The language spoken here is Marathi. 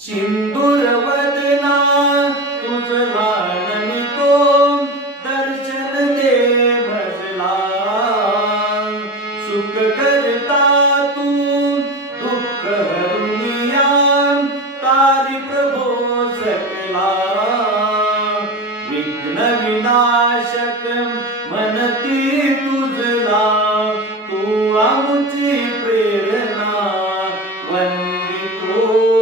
सिंदूर वदना तुझ गाणं तो दर्शन दे भजला सुख करता तू दुःख हरुनिया तारी प्रभो सकला विघ्न विनाशक म्हणती तुझला तू आमची प्रेरणा वंदितो